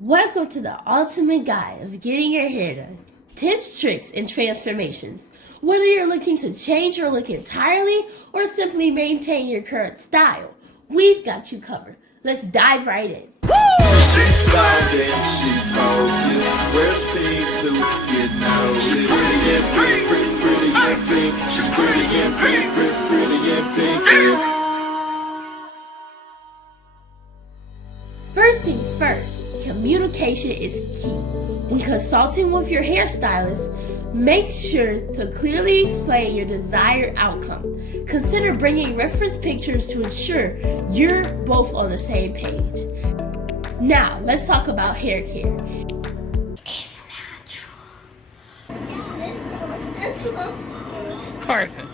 Welcome to the ultimate guide of getting your hair done. Tips, tricks, and transformations. Whether you're looking to change your look entirely or simply maintain your current style, we've got you covered. Let's dive right in. She's loud and she's focused. Where's pink to get no? She's pretty and pink, pretty and pink. She's pretty and pink, pretty and pink. First things first, communication is key. When consulting with your hairstylist, make sure to clearly explain your desired outcome. Consider bringing reference pictures to ensure you're both on the same page. Now, let's talk about hair care. It's natural. Carsyn.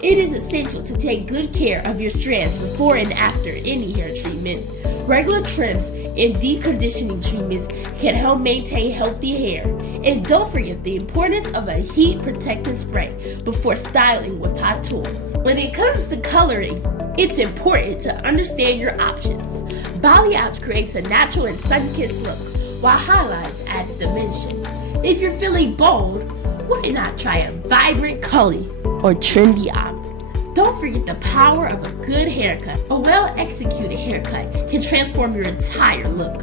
It is essential to take good care of your strands before and after any hair treatment. Regular trims and deconditioning treatments can help maintain healthy hair. And don't forget the importance of a heat protectant spray before styling with hot tools. When it comes to coloring, it's important to understand your options. Blowout creates a natural and sun-kissed look, while highlights adds dimension. If you're feeling bold, why not try a vibrant color or trendy op? Don't forget the power of a good haircut. A well-executed haircut can transform your entire look.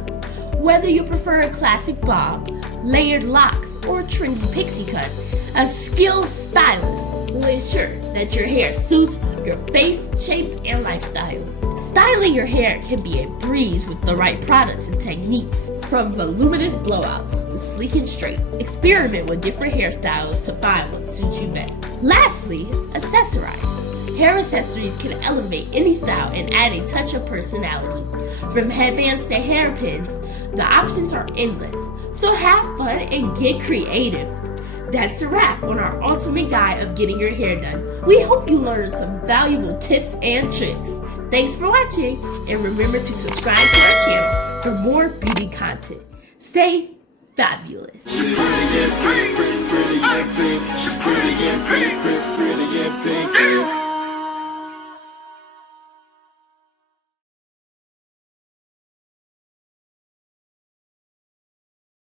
Whether you prefer a classic bob, layered locks, or a trendy pixie cut, a skilled stylist will ensure that your hair suits your face, shape, and lifestyle. Styling your hair can be a breeze with the right products and techniques. From voluminous blowouts to sleek and straight, experiment with different hairstyles to find what suits you best. Lastly, accessorize. Hair accessories can elevate any style and add a touch of personality. From headbands to hairpins, the options are endless. So have fun and get creative. That's a wrap on our ultimate guide of getting your hair done. We hope you learned some valuable tips and tricks. Thanks for watching, and remember to subscribe to our channel for more beauty content. Stay fabulous. She's pretty and pink, pretty and pink. She's pretty and pink, pretty and pink.